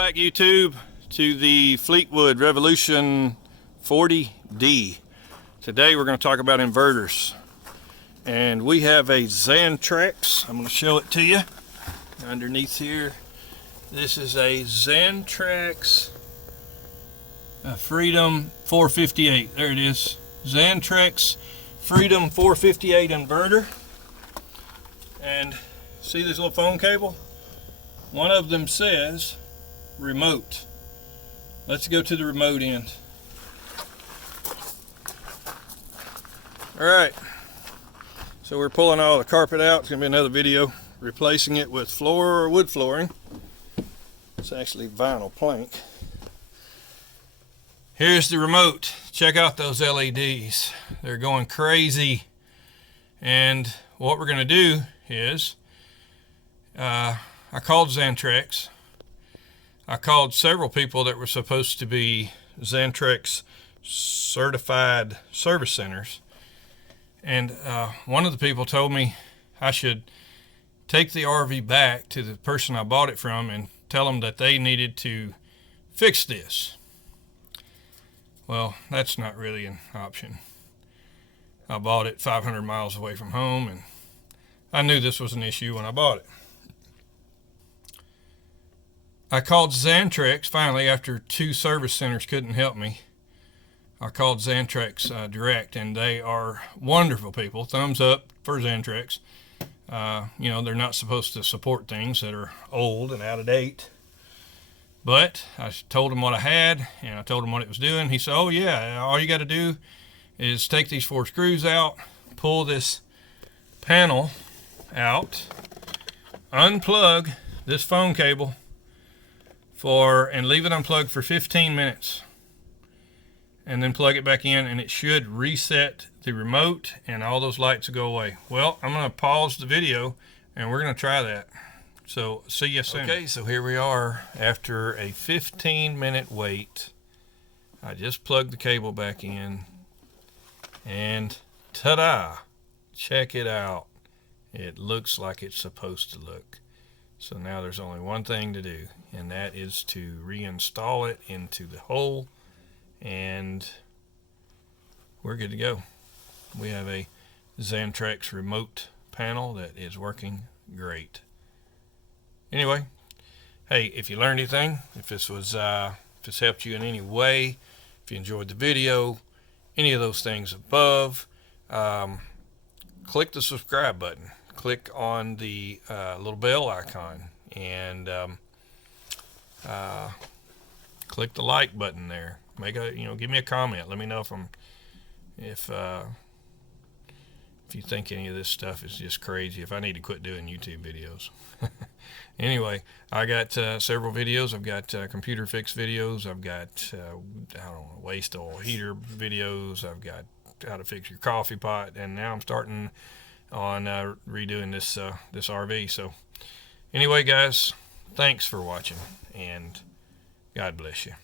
back, YouTube, to the Fleetwood Revolution 40D. Today we're going to talk about inverters. And we have a Xantrex. I'm going to show it to you underneath here. This is a Xantrex Freedom 458. There it is. Xantrex Freedom 458 inverter. And see this little phone cable? One of them says remote. Let's go to the remote end. Alright, so we're pulling all the carpet out. It's going to be another video replacing it with floor or wood flooring. It's actually vinyl plank. Here's the remote. Check out those LEDs. They're going crazy. And what we're going to do is I called Xantrex. I called several people that were supposed to be Xantrex certified service centers. And one of the people told me I should take the RV back to the person I bought it from and tell them that they needed to fix this. Well, that's not really an option. I bought it 500 miles away from home, and I knew this was an issue when I bought it. I called Xantrex finally after 2 service centers couldn't help me. I called Xantrex direct, and they are wonderful people. Thumbs up for Xantrex. You know, they're not supposed to support things that are old and out of date. But I told him what I had, and I told him what it was doing. He said, oh yeah, all you got to do is take these 4 screws out, pull this panel out, unplug this phone cable and leave it unplugged for 15 minutes. And then plug it back in, and it should reset the remote and all those lights will go away. Well, I'm going to pause the video and we're going to try that. So see you soon. Okay, so here we are after a 15-minute wait. I just plugged the cable back in, and ta-da! Check it out. It looks like it's supposed to look. So now there's only one thing to do, and that is to reinstall it into the hole, and we're good to go. We have a Xantrex remote panel that is working great. Anyway, hey, if you learned anything, if this helped you in any way, if you enjoyed the video, any of those things above, click the subscribe button. Click on the little bell icon, and click the like button there. Give me a comment. Let me know if you think any of this stuff is just crazy, if I need to quit doing YouTube videos. Anyway, I got several videos. I've got computer fix videos. I've got waste oil heater videos. I've got how to fix your coffee pot, and now I'm starting on redoing this RV. So anyway, guys, thanks for watching, and God bless you.